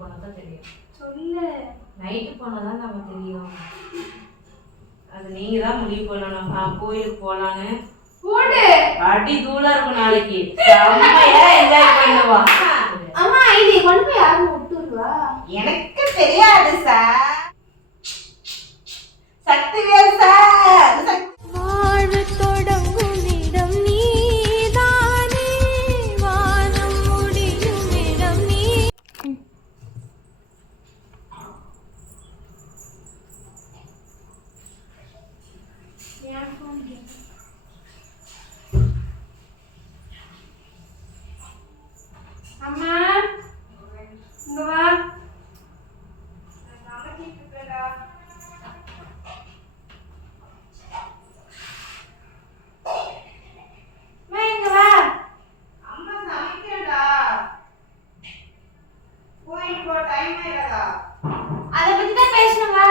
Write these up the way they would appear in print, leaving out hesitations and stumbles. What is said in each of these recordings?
போனா தான் தெரியும். சொல்லு. நைட்டு போனா தான் நம்ம தெரியும். அது நீங்க தான் முடிவு பண்ணணும். கோயிலுக்கு போலான்னு போடு. அடி தூளா இருக்கும் நாளைக்கு. செம்மையா என்ஜாய் பண்ணுவா. அம்மா இது கொண்டு போய் யாரும் விட்டுருவா? எனக்கு தெரியாது சார். சக்திவேல் சார். வாழ்வு தொடங்கும் இடம் நீதானே, வானம் முடியும் இடம் நீ. அம்மா இங்க வா. அம்மா சமைக்கிறடா. கோயிலுக்கு போக டைம் ஆயிடுதா? அதை பத்தி தான் பேசணும் வா.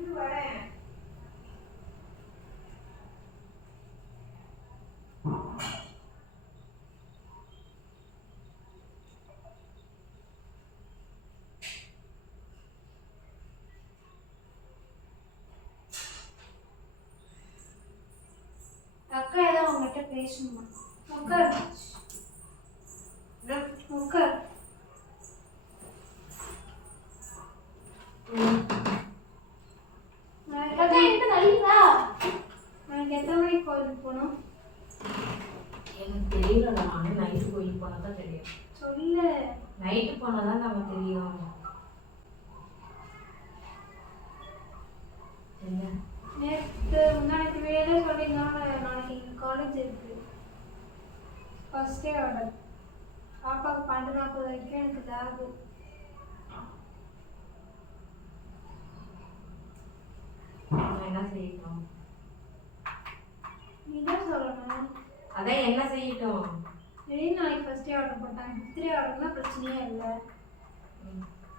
இது வரேன். அக்கா ஏதோ உங்ககிட்ட பேசணுமா? உட்கார். உட்கார். நாளைக்கு எத்தனை மணிக்கு கோயிலுக்கு போகணும்? எனக்கு தெரியலடா. நானும் நைட்டு கோயிலுக்கு போனா தான் தெரியும். சொல்லு. நைட்டு போனா தான் நம்ம தெரியும். என்ன நேற்று முன்னாடி வேலை சொல்லியிருந்தாங்க. நாளைக்கு எங்கள் காலேஜ் இருக்கு. First day order. பாப்பாவுக்கு 12:40 வரைக்கும் எனக்கு லேபு. நம்ம என்ன செய்யட்டும்? நீ தான் சொல்லணும். அதான் என்ன செய்யட்டும்? திடீர்னு நாளைக்கு ஃபர்ஸ்ட் டே ஆர்டர் போட்டாங்க. 5th ஆர்டர்னா பிரச்சனையே இல்லை.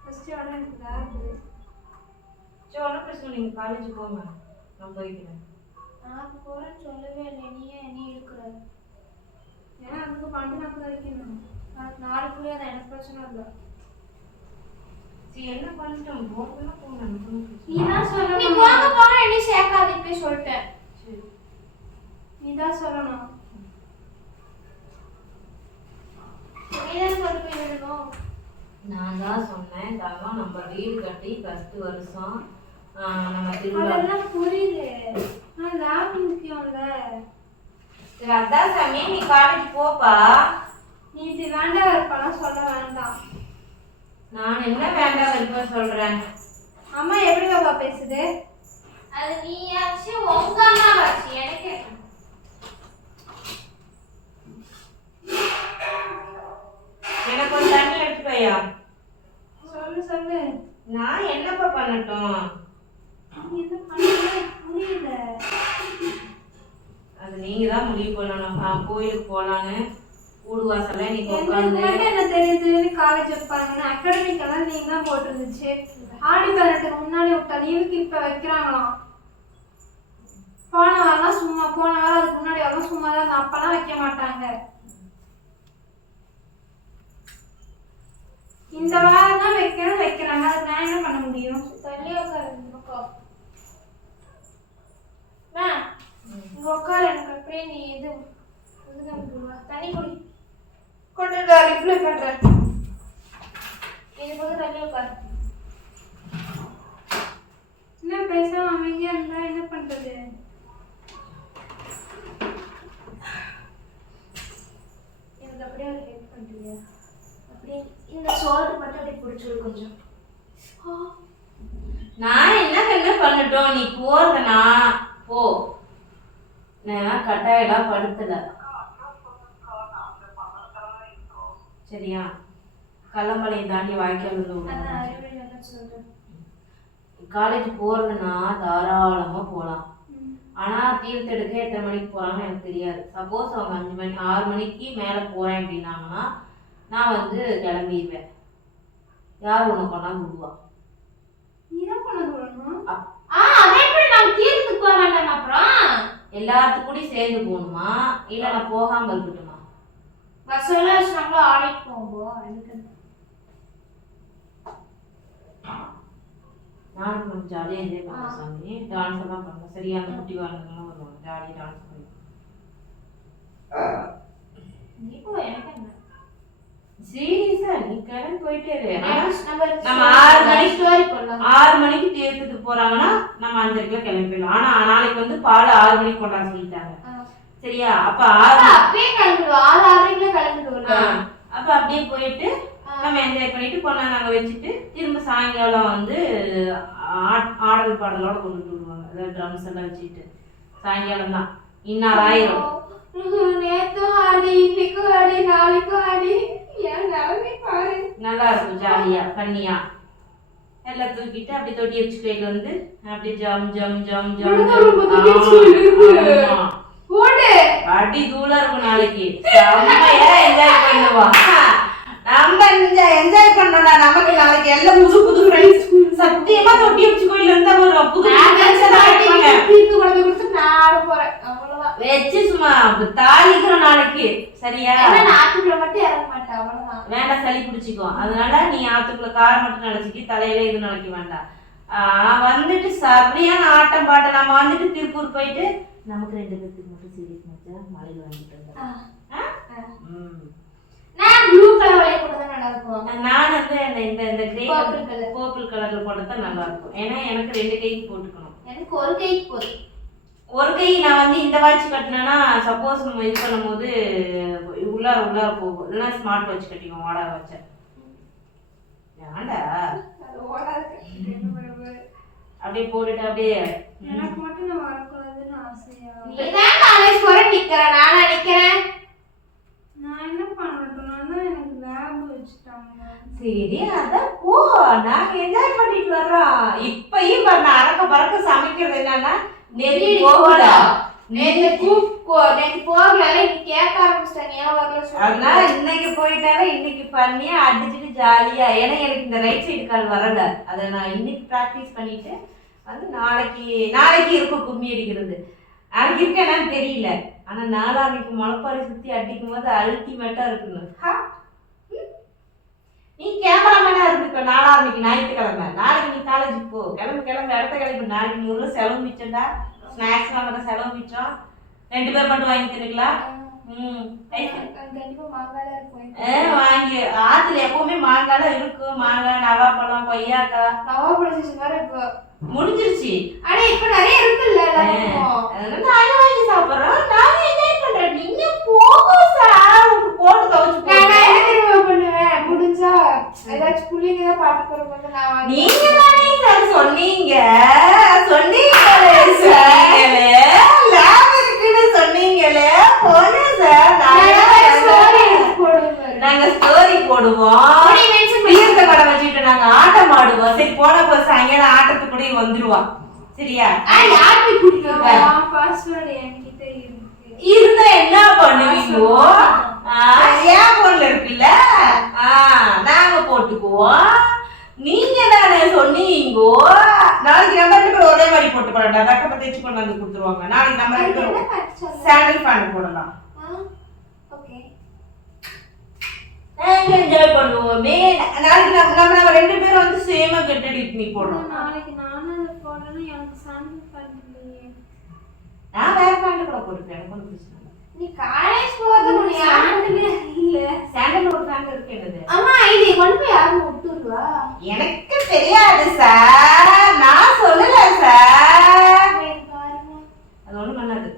ஃபர்ஸ்ட் டே ஆர்டர் எனக்கு லேபு. சரி, ஒன்றும் பிரச்சனை. நீங்கள் காலேஜ் போங்க, நான் போய்க்கிறேன். நான் போகிறேன்னு சொல்லவே இல்லை. நீ இருக்கிற ஏன்னா அதுக்கு 12:40 வரைக்கும் நாளைக்கு நாளைக்குள்ளே தான். எனக்கு பிரச்சனை இல்லை. சரி, என்ன பண்ணிட்டோம்? போகணும்னா போங்க. நீ தான் சொல்லணும். நீ போக என்ன சேர்க்காது இப்படி சொல்லிட்டேன். சரி, நீ தான் சொல்லணும். நீதான் கொண்டு போய் விடணும். நான் தான் சொன்னேன். தங்கம், நம்ம வீடு கட்டி 10 வருஷம் நம்ம திருவிழா. அதெல்லாம் புரியுது. ஆனால் லேப் முக்கியம்ல. சரி, அதான் சாமி, நீ காலேஜ் போப்பா. நீ இது வேண்டாம் இருப்பாலாம் சொல்ல வேண்டாம். நான் என்ன வேண்டாம் இருப்ப சொல்றேன்? அம்மா எப்படி பாப்பா பேசுது? அது நீயாச்சு உங்க அம்மாவாச்சு எனக்கு. எனக்கு ஒரு தண்ணி எடுத்துட்டு வையா. சொல்லு. நான் என்னப்பா பண்ணட்டும்? நீ என்ன பண்ணல புரியல. அது நீங்க தான் முடிவு பண்ணணும். கோயிலுக்கு போலான்னு ஊடு வாசல்ல இன்னைக்கு உட்காந்து. என்ன தெரியுது காலேஜ் வைப்பாங்கன்னு அகாடமிக்கெல்லாம் நீங்க தான் போட்டுருந்துச்சு. ஆடி 18க்கு முன்னாடி விட்டா லீவுக்கு இப்ப வைக்கிறாங்களாம். போன வாரம் அதுக்கு முன்னாடி வரலாம் சும்மா தான். அப்பெல்லாம் வைக்க மாட்டாங்க. இந்த வாரம் தான் வைக்கிறாங்க. அது நான் என்ன பண்ண முடியும்? தள்ளி உட்காரு. இங்க உட்காரு. எனக்கு அப்படியே நீ இது தண்ணி குடி கொண்டு ரிப்ளை பண்றேன். இது போது தள்ளி உட்காரு. என்ன பேசாம அமைதியா இருந்தா என்ன பண்றது? எனக்கு அப்படியே ஒரு ஹெல்ப் பண்றியா? அப்படியே இந்த ஷோல்டர் மட்டும் அப்படியே பிடிச்சிரு கொஞ்சம். நான் என்ன பண்ணட்டும்? நீ போறதுனா போ. நான் கட்டாயெல்லாம் படுத்தல. சரியா? கள்ளம்பளையம் தாண்டி வாய்க்கால் காலேஜ் போறதுன்னா தாராளமா போகலாம். ஆனா தீர்த்தெடுக்க எத்தனை மணிக்கு போறாங்கன்னு எனக்கு தெரியாது. சப்போஸ் அவங்க 5 மணி 6 மணிக்கு மேல போறேன் அப்படின்னாங்கன்னா நான் வந்து கிளம்பிடுவேன். யார் உனக்கு கொண்டாந்து விடுவா? நீதான் கொண்டாந்து விடணும். அதே எப்படி நான் தீர்த்துக்கு போக வேண்டாம்? எல்லாத்துக்கூடயும் சேர்ந்து போகணுமா இல்ல நான் போகாம இருக்கட்டுமா? பஸ் எல்லாம் வச்சுனாங்களோ ஆடிட்டு போவோம். எனக்கு நானும் கொஞ்சம் ஜாலியாக என்ஜாய் பண்ணுவேன் சாமி. டான்ஸ் எல்லாம் பண்ணுவேன். சரியா அந்த குட்டி வாழ்ந்துலாம் வருவாங்க, ஜாலியாக டான்ஸ் பண்ணுவேன். இப்போ எனக்கு என்ன சீரியஸா நீ கிளம்பி போயிட்டே இரு. நம்ம நம்ம 6 மணிக்கு ஸ்டோரி போடலாம். 6 மணிக்கு தீர்த்தத்துக்கு போறாங்கன்னா நம்ம 5:30 கிளம்பி போயிடலாம். ஆனா நாளைக்கு வந்து பால் 6 மணிக்கு கொண்டாட சொல்லிட்டாங்க. சரியா? அப்ப 6 அப்படியே கிளம்பிடுவோம். 6:30 கிளம்பிடுவோம். அப்ப அப்படியே போயிட்டு நம்ம என்ஜாய் பண்ணிட்டு கொண்டாந்து அங்க வச்சுட்டு திரும்ப சாயங்காலம் வந்து ஆடல் பாடலோட கொண்டுட்டு வருவாங்க. அதாவது ட்ரம்ஸ் எல்லாம் வச்சுட்டு சாயங்காலம் தான் இன்னார் ஆயிரும். நேத்தும் ஆடி, இன்னைக்கும் ஆடி, நாளைக்கும் ஆடி, என் நிலைமை பாரு. நல்லா இருக்கும், ஜாலியா ஃபன்னியா எல்லாம் தூக்கிட்டு அப்படி தொட்டி வச்சு கையில வந்து அப்படி ஜம் ஜம் ஜம் ஜம் ஓடு அடி தூளா இருக்கும். நாளைக்கு செம்மையா என்ஜாய் பண்ணுவோம். நம்ம என்ஜாய் பண்ணோம்டா. நமக்கு நாளைக்கு எல்லாம் புது புது ஃப்ரெண்ட்ஸ். சத்தியமா தொட்டி வச்சு கோயில இருந்தா ஒரு புது வச்சு சும்மா தாளிக்கிறோம் நாளைக்கு. சரியா? ஆத்துக்குள்ள மட்டும் இறங்க மாட்டேன், அவ்வளவுதான். வேண்டாம், சளி பிடிச்சிக்கும். அதனால நீ ஆத்துக்குள்ள கால் மட்டும் நினைச்சிக்கி, தலையில இது நினைக்க வேண்டாம். வந்துட்டு சரியான ஆட்டம் பாட்டம். நம்ம வந்துட்டு திருப்பூர் போயிட்டு நமக்கு 2 பேருக்கு மட்டும் சீரியஸ் மச்சா மலையில வாங்கிட்டு வந்தேன். நான் ப்ளூ கலர் வளைய போட்டா நல்லா இருக்கும். நான் வந்து இந்த இந்த கிரே பர்பிள் கலர் பர்பிள் கலர்ல போட்டா நல்லா இருக்கும். ஏன்னா எனக்கு 2 கைக்கு போட்டுக்கணும். எனக்கு ஒரு கைக்கு போதும். ஒரு கை நான் வந்து இந்த வாட்ச் கட்டினேன்னா சப்போஸ் நம்ம இது பண்ணும்போது உள்ளார போகும். இல்லைன்னா ஸ்மார்ட் வாட்ச் கட்டிக்குவோம், வாடா வாட்ச. ஏன்டா அப்படியே போட்டுட்டு அப்படியே எனக்கு மட்டும் நான் வரக்கூடாதுன்னு ஆசையா. நீதான் காலேஜ் போற நிக்கிற, நானா நிக்கிறேன். நான் என்ன பண்ணட்டும்? நான் தான் எனக்கு லேப் வச்சுட்டாங்க. சரி அதான் போ, நாங்க என்ஜாய் பண்ணிட்டு வர்றோம். இப்பயும் பண்ண அறக்க பறக்க சமைக்கிறது என்னன்னா நேத்து போகல, இன்னைக்கு போகல, நீ கேட்க ஆரம்பிச்சிட்டேன். ஏன் வரல சொல்லு. அதனால இன்னைக்கு போயிட்டாலே இன்னைக்கு பண்ணி அடிச்சுட்டு ஜாலியா. ஏன்னா எனக்கு இந்த ரைட் சைடு கால் வரல. அதை நான் இன்னைக்கு ப்ராக்டிஸ் பண்ணிட்டு வந்து நாளைக்கு இருக்கும் கும்மி அடிக்கிறது. நாளைக்கு இருக்க என்னன்னு தெரியல. ஆனா 4 முளைப்பாரி சுத்தி அடிக்கும் போது அல்டிமேட்டா இருக்குன்னு. நீ கேமராமேனா இருந்துக்க. 4 ஞாயிற்றுக்கிழமை. நாளைக்கு நீ காலேஜுக்கு போ. கிளம்பு இடத்த கிளம்பு. நாளைக்கு 100 செலவு மிச்சம்டா. ஸ்நாக்ஸ் வாங்குற செலவு மிச்சம். 2 பேர் மட்டும் வாங்கி தின்னுக்கலாம். கண்டிப்பா மாங்காய் இருக்கும். வாங்கி ஆத்துல எப்பவுமே மாங்காய் இருக்கும். மாங்காய், நவாப்பழம், கொய்யாக்காய். நவாப்பழம் சீசன் வேற இப்போ முடிஞ்சிருச்சு. ஆனா இப்ப நிறைய இருக்குல்ல. அதனால நாங்க வாங்கி சாப்பிடுறோம். நாங்க என்ஜாய் பண்றோம். நீங்க போக சார் உங்க போட்டு துவைச்சு நான் பண்ணுவேன். முடிஞ்சா ஏதாச்சும் புள்ளிங்க பாட்டு போடும்போது நான் நீங்க தானே சார் சொன்னீங்க லேப் இருக்குன்னு சொன்னீங்களே. போன சார் நாங்க ஸ்டோரி போடுவோம். தீர்த்த கடை வச்சுட்டு நாங்க ஆட்டம் ஆடுவோம். சரி போன போது சாயங்காலம் ஆட்டத்துக்கு கூட வந்துருவா. சரியா? யாருக்கு பிடிக்கும்? பாஸ்வேர்டு என்கிட்ட இருக்கு. இருந்தா என்ன பண்ணுவீங்களோ? ஏன் போன்ல இருக்குல்ல, நாங்க போட்டுக்குவோம். நீங்க தானே சொன்னீங்கோ. நாளைக்கு நம்ம 2 பேரும் ஒரே மாதிரி போட்டு போடலாம். தக்க தேய்ச்சி கொண்டு வந்து கொடுத்துருவாங்க. நாளைக்கு நம்ம 2 பேரும் சாண்டல் ஃபேன் போடலாம். என்ஜாய் பண்ணுவோமே. நாளைக்கு நம்ம 2 பேரும் வந்து சேமா கெட்டடி இட்னி போடுறோம். நாளைக்கு நானும் போடணும். எனக்கு சாண்டல் ஃபேன் இல்லையே. நான் வேற ஃபேன் கூட போட்டுப்பேன். எனக்கு ஒன்றும் பிரச்சனை இல்லை. நீ காலேஜ் போறது சாண்டலே இல்ல. சாண்டல் ஒரு ஃபேன் இருக்கு. என்னது? அம்மா இது கொண்டு போய் யாரும் விட்டுருவா? எனக்கு தெரியாது சார், நான் சொல்லல சார். அது ஒண்ணும் பண்ணாது.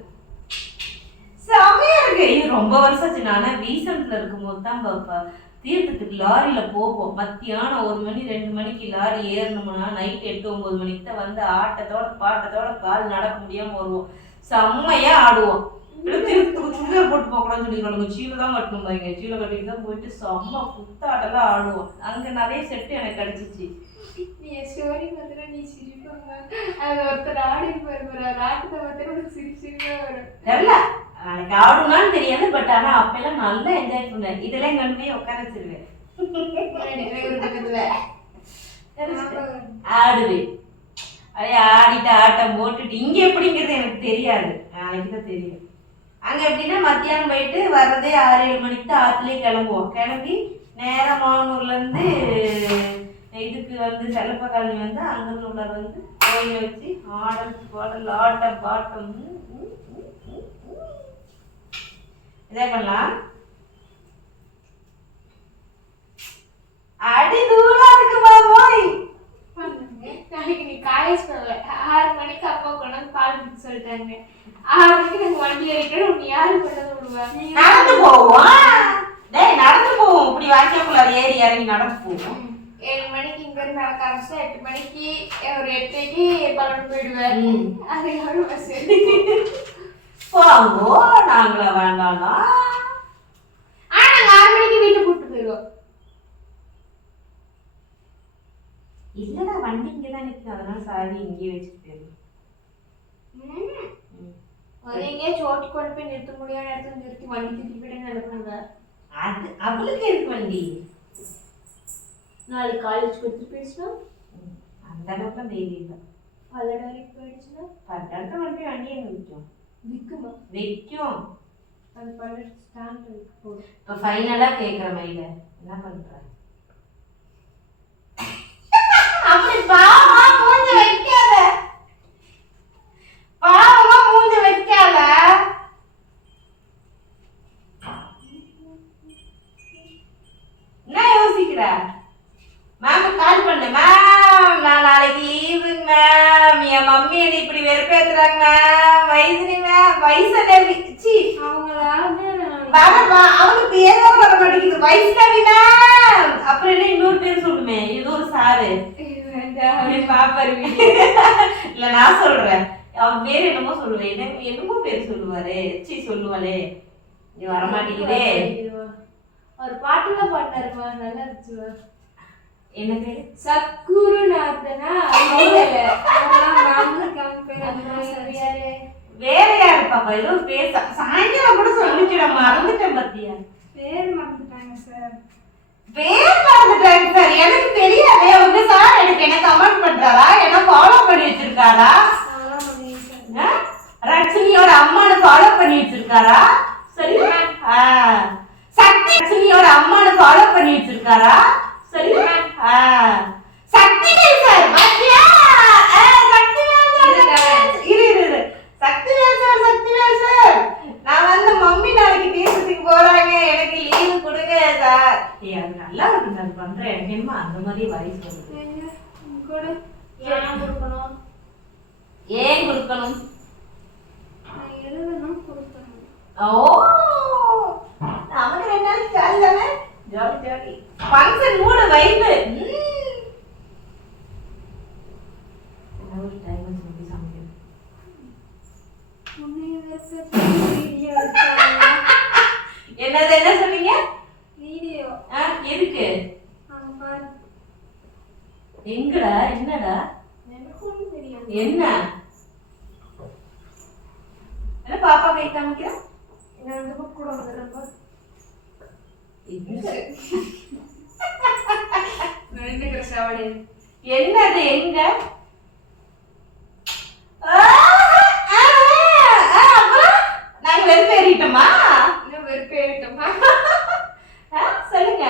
செமையா இருக்கு. இது ரொம்ப வருஷம் ஆச்சு. நானே வீசன்ட்ல இருக்கும்போது தான் பாப்பா தீர்த்தத்துக்கு லாரியில போவோம். மத்தியானம் 1 மணி 2 மணிக்கு லாரி ஏறணும்னா நைட் 8-9 மணிக்கு தான் வந்து ஆட்டத்தோட பாட்டத்தோட கால் நடக்க முடியாம வருவோம். செம்மையா ஆடுவோம். தீர்த்தத்துக்கு சுடிதார் போட்டு போகக்கூடாதுன்னு சொல்லிடுவாங்க. சீலை தான் கட்டணும் பாருங்க. சீலை கட்டிட்டு தான் போயிட்டு செம்ம புத்தாட்டெல்லாம் ஆடுவோம். அங்க நிறைய செட்டு எனக்கு கிடைச்சிச்சு. நீ ஸ்டோரி பார்த்துட்டு நீ சிரிப்பாங்க. அது ஒருத்தர் ஆடி போயிருப்பாரு. ஆட்டத்தை பார்த்துட்டு சிரிச்சிருக்கே வரும். தெரியல எனக்கு ஆடுனான்னு தெரியாது. பட் ஆனா அப்பெல்லாம் நல்லா என்ஜாய் பண்ணேன். இதெல்லாம் கொண்டு போய் உட்கார வச்சிருவேன். ஆடுவேன். அப்படியே ஆடிட்டு ஆட்டம் போட்டுட்டு இங்க எப்படிங்கிறது எனக்கு எனக்கு தெரியாது, நாளைக்கு தான் தெரியும். அங்கே எப்படின்னா மத்தியானம் போயிட்டு வர்றதே 6-7 மணிக்கு தான் ஆற்றுலேயே கிளம்புவோம். கிளம்பி நேராக மானூர்லேருந்து இதுக்கு வந்து செல்லப்ப காலனி வந்து அங்கேருந்து உள்ள வந்து கோயிலை வச்சு ஆடல் பாடல் ஆட்டம் பாட்டம் இதே பண்ணலாம். அடி தூளா இருக்குமா போய் நாளைக்கு நீ காலேஜ் போகல. 6 மணிக்கு அப்பா கொண்டாந்து பால் குடிக்க சொல்லிட்டாங்க. 6 மணிக்கு நாங்கள் வண்டியில் இருக்கிறோம். நீ யாரு கொண்டாந்து விடுவா? நடந்து போவோம். டேய் நடந்து போவோம். இப்படி வாக்கியக்குள்ள ஏறி இறங்கி நடந்து போவோம். 7 மணிக்கு இங்க இருந்து நடக்க ஆரம்பிச்சா 8 மணிக்கு ஒரு 8:30க்கு பல்லு போயிடுவேன். அது எவ்வளவு பஸ் போங்கோ நாங்கள வேண்டாம்னா. ஆனா நாங்க 6 மணிக்கு வீட்டுக்கு கூப்பிட்டு போயிடுவோம். இல்லடா வண்டி இங்கே தான் நிற்கும், அதனால சாரி இங்கேயே வச்சுட்டு போயிடும். எங்கேயாச்சும் ஓட்டி கொண்டு போய் நிறுத்த முடியாத இடத்துல நிறுத்தி வண்டி தூக்கி போயிட்டு நடப்பாங்க. அது அவளுக்கு இருக்கு வண்டி. நாளைக்கு காலேஜ் கொடுத்து போயிடுச்சுன்னா அந்த அளவுக்கு வெயில் இல்லை. பல்லட வரைக்கும் போயிடுச்சுன்னா பல்லடத்தை வண்டி வண்டியை விற்கும். விற்குமா? விற்கும். அது பல்லட ஸ்டாண்ட் போடும். இப்போ ஃபைனலாக கேட்குற மயில என்ன பண்ணுற? அப்படி பாவமா மூஞ்ச வைக்காத, பாவமா மூஞ்ச வைக்காத. என்ன யோசிக்கிற? மேம் கால் பண்ணு. மேம் நான் நாளைக்கு லீவுங்க மேம், என் மம்மி என்னை இப்படி வெறுப்பேத்துறாங்க மேம். வயசுனி மேம், வயசு சி அவனுக்கு பேரோ வர மாட்டேங்குது. வைஷ்ணவி மேம் அப்புறம் என்ன இன்னொரு பேர் சொல்லுமே, ஏதோ ஒரு சாரு பாப்பாரு. இல்ல நான் சொல்றேன், அவன் பேர் என்னமோ சொல்லுவேன், என்னமோ பேர் சொல்லுவாரு. சி சொல்லுவாளே, நீ வரமாட்டேங்குதே. ஒரு பாட்டுலாம் பாடினாருமா, நல்லா இருந்துச்சு. என்ன பேரு? சத்குருநாதனா வேற யாரு பாப்பா? ஏதோ பேச சாயங்காலம் கூட சொல்லிச்சுட, மறந்துட்டேன் பத்தியா. பேர் மறந்துட்டாங்க சார். பேர் மறந்துட்டாங்க சார். எனக்கு தெரியாதே. உங்க சார் எனக்கு என்ன கமெண்ட் பண்றாரா, என்ன ஃபாலோ பண்ணி வச்சிருக்காரா? ரட்சுமியோட அம்மானு ஃபாலோ பண்ணி வச்சிருக்காரா? சரி. சக்தி ரட்சுமியோட அம்மானு ஃபாலோ பண்ணி வச்சிருக்காரா? சரி. சக்திவேல் சார் பாத்தியா? சக்திவேல் சார் இரு சக்திவேல் சார், சக்திவேல் சார் நான் வந்து மம்மி நாளைக்கு பேசுறதுக்கு போறாங்க, எனக்கு லீவு கொடுங்க சார். ஏய் அது நல்லா இருக்கு சார் பண்றேன். எனக்கு என்னமா அந்த மாதிரி வாய்ஸ் வருது. ஏன் கொடுக்கணும்? ஏன் கொடுக்கணும்? ஓ நமக்கு 2 நாளைக்கு ஜாலி தானே. ஜாலி ஜாலி ஃபங்க்ஷன் மூட வைப். ஒரு டைம் சொல்லி சமைக்கிறேன். என்னது என்ன சொன்னீங்க? வீடியோ எதுக்கு? எங்கடா? என்னடா? எனக்கும் தெரியாது. என்ன என்ன பாப்பா கை காமிக்கிற? என்ன அந்த புக் கூட வந்துடுறப்ப என்னது எங்க? நாங்க வெறுப்பேறிட்டோமா? இன்னும் வெறுப்பேறிட்டோமா? சொல்லுங்க.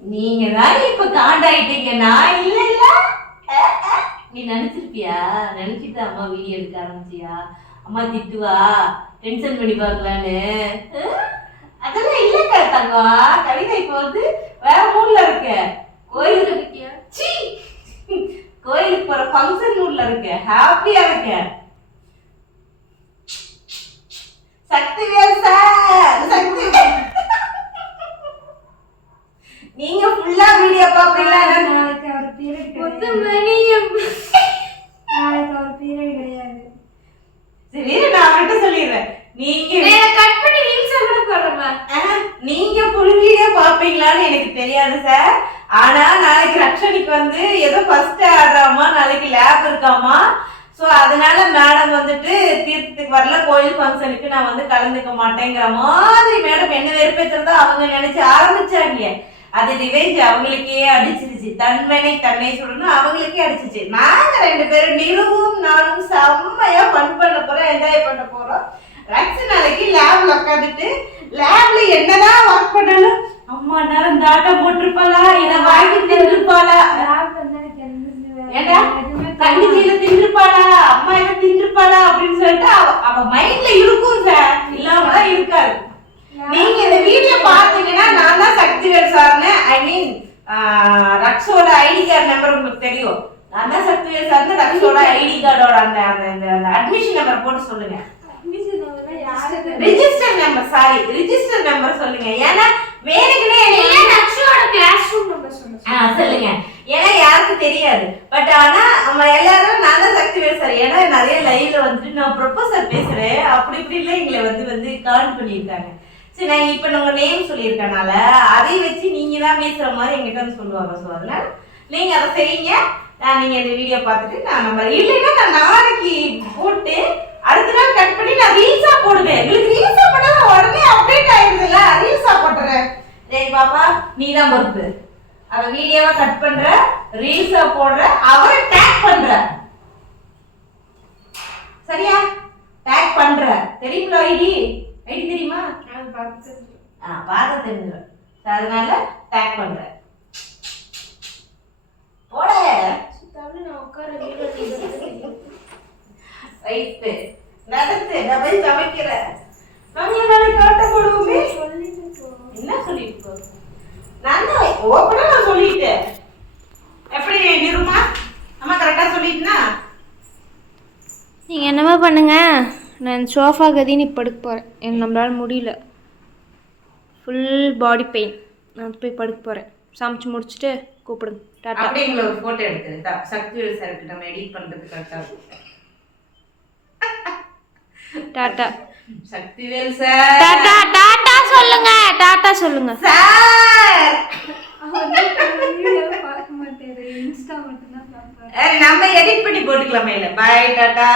நீங்க தான் இப்ப காண்டாயிட்டீங்க, நான் இல்ல இல்ல. நீ நினைச்சிருப்பியா? நினைச்சிட்டு அம்மா வீடியோ எடுக்க ஆரம்பிச்சியா? அம்மா திட்டுவா, டென்ஷன் பண்ணி பார்க்கலான்னு. அதெல்லாம் இல்லக்கா தங்கம். கவிதை இப்ப வந்து வேற மூட்ல இருக்க. கோயிலுக்கு இருக்கியா? சீ கோயிலுக்கு போற ஃபங்க்ஷன் மூட்ல இருக்க, ஹாப்பியா இருக்க. சக்திவேல் சார், சக்திவேல் நீங்க ஃபுல்லா வீடியோ பாப்பீங்களா? நாளைக்கு அவர் பீரியட் நாளைக்கு அவர் பீரியட் கிடையாது. சரி நான் அவர்கிட்ட சொல்லிடுறேன். நீங்க கட் பண்ணி ரீல்ஸ் கூட போடுறமா? நீங்க ஃபுல் வீடியோ பாப்பீங்களான்னு எனக்கு தெரியாது சார். ஆனா நாளைக்கு ரக்ஷனிக்கு வந்து ஏதோ ஃபர்ஸ்ட் ஆடுறாமா, நாளைக்கு லேப் இருக்காமா. ஸோ அதனால மேடம் வந்துட்டு தீர்த்தத்துக்கு வரல, கோயில் ஃபங்க்ஷனுக்கு நான் வந்து கலந்துக்க மாட்டேங்கிற மாதிரி மேடம் என்ன வெறுப்பேற்றுறதா அவங்க நினைச்சு ஆரம்பிச்சாங்க. அது ரிவெஞ்ச் அவங்களுக்கே அடிச்சிருச்சு. தன்மனை தன்னை சொல்லணும் அவங்களுக்கே அடிச்சிச்சு. நாங்க 2 பேரும் நிலுவும் நானும் போறோம். ரக்ஷு நாளைக்கு லேப்ல உட்காந்துட்டு லேப்ல என்னதான் ஒர்க் பண்ணாலும் அம்மா நேரம் இந்த ஆட்டம் போட்டிருப்பாளா இதை வாங்கி தின்றுப்பாளா ஏண்டா தங்கச்சியில தின்றுப்பாளா அம்மா என்ன தின்றுப்பாளா அப்படின்னு சொல்லிட்டு அவ மைண்ட்ல இருக்கும் சார், இல்லாமலாம் இருக்காது. நீங்க இந்த வீடியோ பாத்தீங்கன்னா நான் தான் சக்திவேல் சார்னு, ஐ மீன் ரக்ஷோட ஐடி கார்டு நம்பர் உங்களுக்கு தெரியும். நான் தான் சக்திவேல் சார்னு ரக்ஷோட ஐடி கார்டோட அந்த அந்த அட்மிஷன் நம்பர் போட்டு சொல்லுங்க. Register number, sorry register number சொல்லுங்க. ஏன்னா வேணுக்குனே ரக்ஷோட கிளாஸ் ரூம் நம்பர் சொல்லுங்க. ஏன்னா யாருக்கும் தெரியாது. பட் ஆனா நம்ம எல்லாரும் நான் தான் சக்திவேல் சார், ஏன்னா நிறைய லைவ்ல வந்துட்டு நான் ப்ரொபோசர் பேசுறேன் அப்படி இப்படி எல்லாம் எங்களை வந்து கால் பண்ணியிருக்காங்க. சரி நான் இப்ப உங்க நேம் சொல்லியிருக்கனால அதை வச்சு நீங்க தான் பேசுற மாதிரி எங்கிட்ட வந்து சொல்லுவாங்க. ஸோ அதனால நீங்க அதை செய்யுங்க. நீங்க இந்த வீடியோ பார்த்துட்டு நான் நம்பர் இல்லைன்னா நான் நாளைக்கு போட்டு அடுத்த நாள் கட் பண்ணி நான் ரீல்ஸா போடுவேன். உங்களுக்கு ரீல்ஸா போட்டா உடனே அப்டேட் ஆயிடுதுல்ல, ரீல்ஸா போட்டுறேன். டேய் பாப்பா நீ தான் பொறுப்பு. அவ வீடியோவா கட் பண்ற, ரீல்ஸா போடுற, அவரை டேக் பண்ற. சரியா? டேக் பண்ற. தெரியுங்களா ஐடி தெரியுமா? பார்த்து தெரிஞ்சிடும். அதனால டேக் பண்ற. போட நான் உட்கார வீடியோ ரைட்டு நடத்து. நான் போய் சமைக்கிறேன். நம்ம நாளைக்கு ஆட்ட போடுவோமே. என்ன சொல்லிட்டு போ? நான் தான் ஓப்பனா நான் சொல்லிட்டேன். எப்படி நிருமா? அம்மா கரெக்டா சொல்லிட்டனா? நீங்கள் என்னமா பண்ணுங்க, நான் சோஃபா கதின்னு படுக்க போகிறேன். எனக்கு நம்மளால முடியல, ஃபுல் பாடி பெயின். நான் போய் படுக்க போகிறேன். சமைச்சு முடிச்சுட்டு கூப்பிடுங்க. டாட்டா. அப்படியே உங்களை ஒரு போட்டோ எடுத்துரு. சக்திவேல் சாருக்கு நம்ம எடிட் பண்றது கரெக்டா இருக்கும். Tata. Sakthivel sir. Tata tata சொல்லுங்க. டாட்டா சொல்லுங்க சார். பார்க்க மாட்டேன், இன்ஸ்டா மட்டும் தான் பார்ப்பேன். நம்ம எடிட் பண்ணி போட்டுக்கலாமே. இல்ல பை டாட்டா.